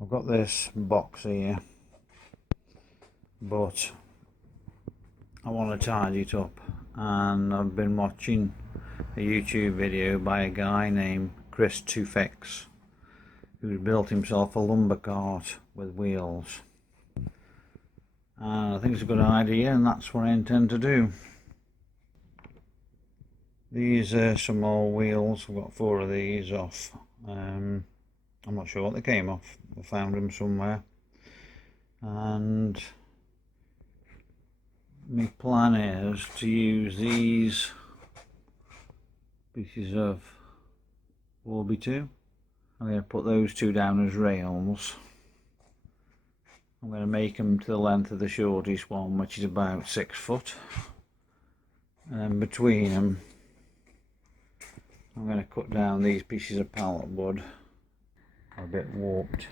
I've got this box here, but I want to tidy it up, and I've been watching a YouTube video by a guy named Chris Tufex, who's built himself a lumber cart with wheels, and I think it's a good idea, and that's what I intend to do. These are some old wheels. I've got 4 of these off. I'm not sure what they came off. I found them somewhere, and my plan is to use these pieces of 4x2. I'm going to put those 2 down as rails. I'm going to make them to the length of the shortest one, which is about 6 foot, and then between them I'm going to cut down these pieces of pallet wood. A bit warped.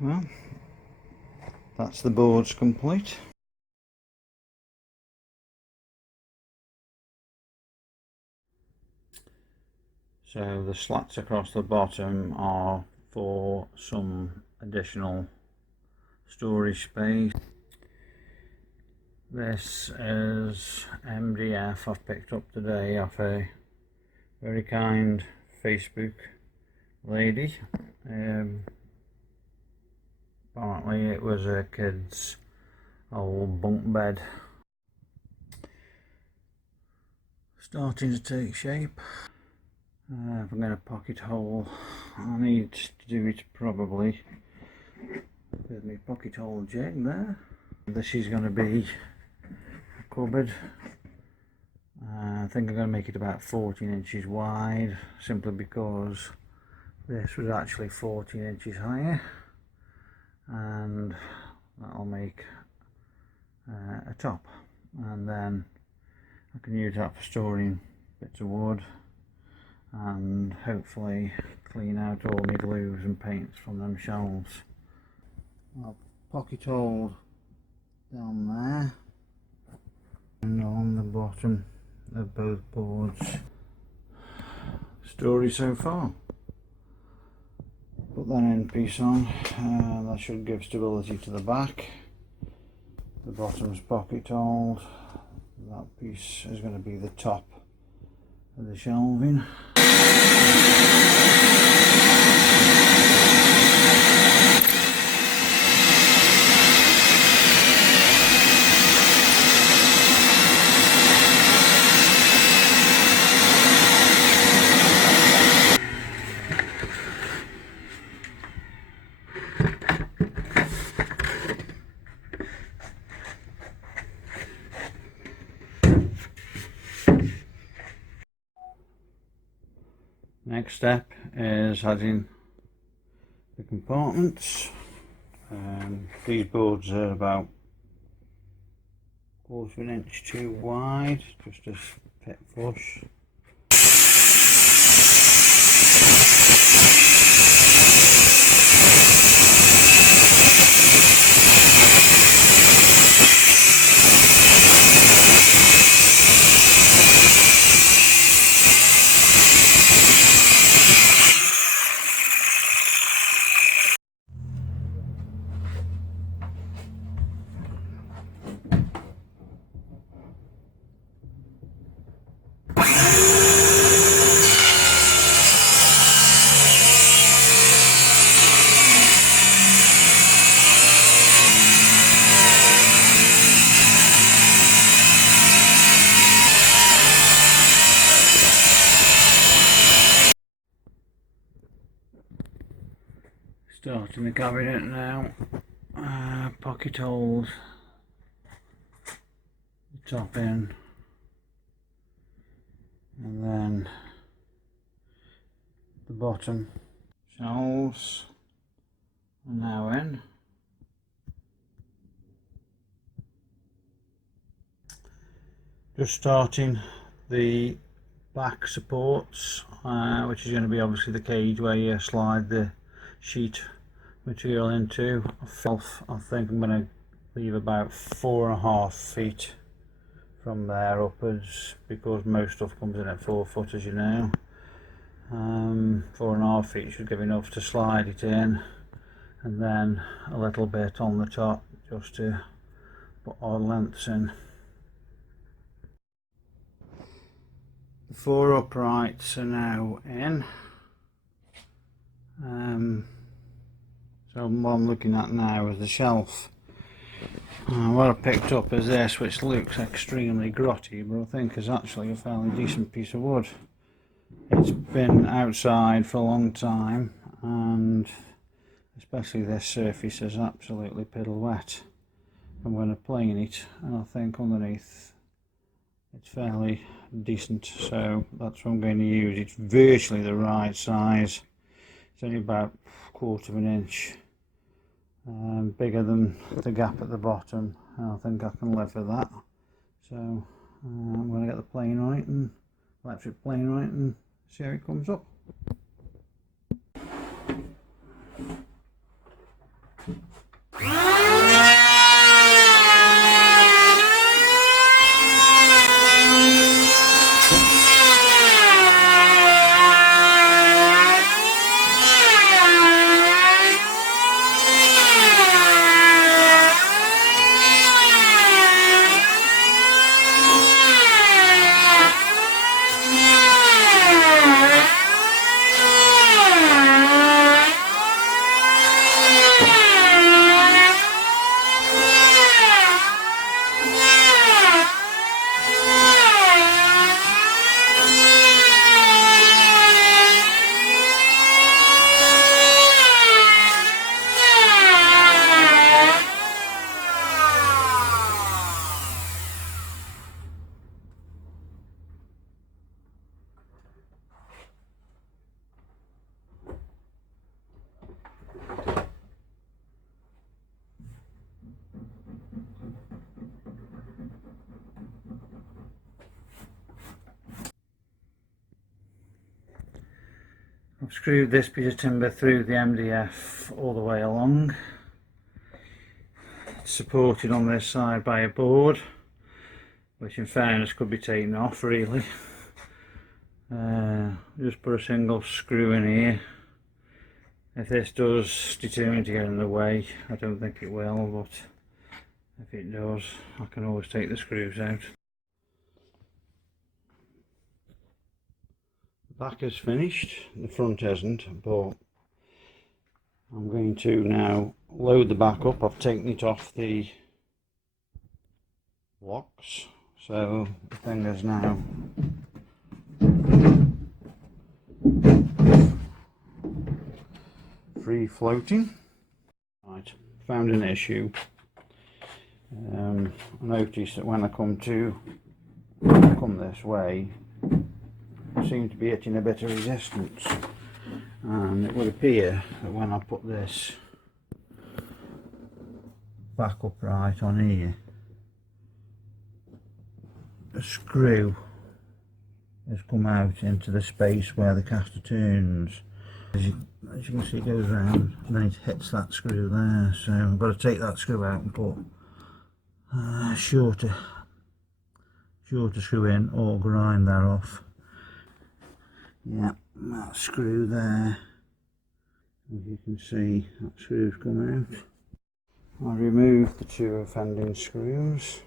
Well, that's the boards complete. So the slats across the bottom are for some additional storage space. This is MDF I've picked up today off a very kind Facebook lady. Apparently it was a kid's old bunk bed. Starting to take shape. If I'm going to pocket hole, I need to do it probably with my pocket hole jig there. This is going to be a cupboard. I think I'm going to make it about 14 inches wide, simply because this was actually 14 inches higher, and that'll make a top, and then I can use that for storing bits of wood, and hopefully clean out all my glues and paints from them shelves. I'll pocket hole down there and on the bottom of both boards. Story so far. Put that end piece on, that should give stability to the back. The bottom's pocket holed. That piece is going to be the top of the shelving. Next step is adding the compartments. These boards are about 1/4 inch too wide, just to fit flush. Starting the cabinet now. Pocket holes, the top in, and then the bottom shelves are now in. Just starting the back supports, which is going to be obviously the cage where you slide the sheet material into. I think I'm going to leave about 4.5 feet from there upwards, because most stuff comes in at 4 foot, as you know. 4.5 feet should give enough to slide it in, and then a little bit on the top just to put our lengths in. The 4 uprights are now in. So what I'm looking at now is the shelf. What I picked up is this, which looks extremely grotty, but I think is actually a fairly decent piece of wood. It's been outside for a long time, and especially this surface is absolutely piddle wet. I'm going to plane it, and I think underneath it's fairly decent, so that's what I'm going to use. It's virtually the right size. It's only about 1/4 of an inch bigger than the gap at the bottom, and I think I can live with that. So I'm going to get the plane on it, and electric plane on it, and see how it comes up. I've screwed this piece of timber through the MDF all the way along. It's supported on this side by a board, which in fairness could be taken off really. Just put a single screw in here. If this does determine to get in the way, I don't think it will, but if it does, I can always take the screws out. The back is finished, the front isn't, but I'm going to now load the back up. I've taken it off the blocks, so the thing is now free floating. Right, found an issue. I noticed that when I come this way, I seem to be hitting a bit of resistance, and it would appear that when I put this back upright on here, a screw has come out into the space where the castor turns. As you can see, it goes round and then it hits that screw there, so I've got to take that screw out and put a shorter screw in, or grind that off. Yeah, that screw there, as you can see, that screw's come out. I removed the 2 offending screws.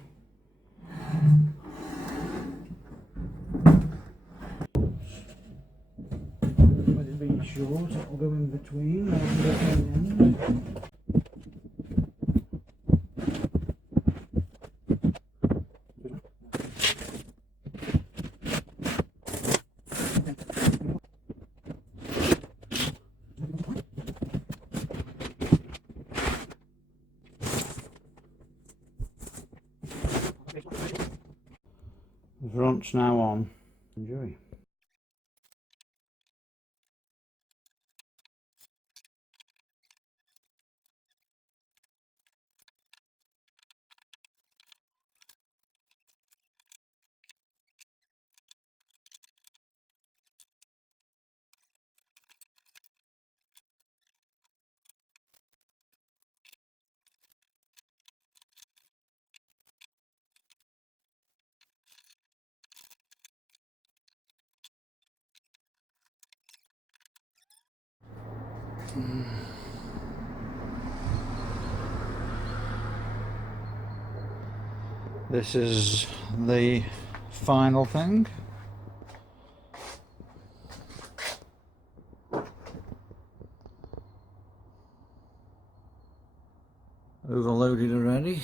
With it being short, it will go in between. The front's now on. Enjoy. This is the final thing. Overloaded already.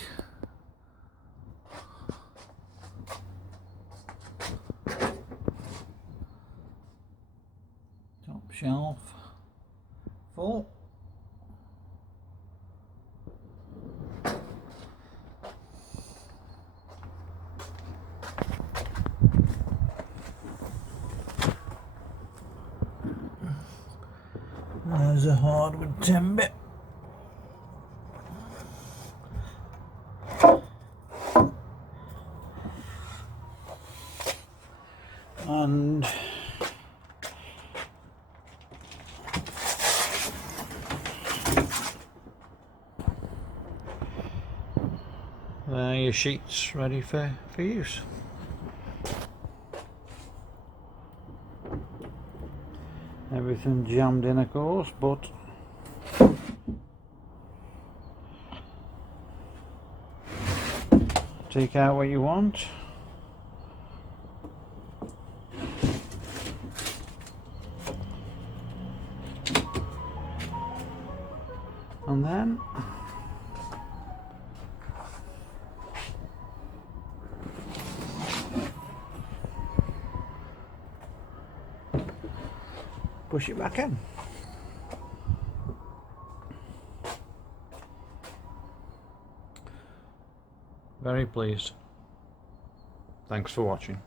Top shelf full. There's a hardwood timber. And there are your sheets ready for use. Everything jammed in, of course, but take out what you want. And then push it back in. Very pleased. Thanks for watching.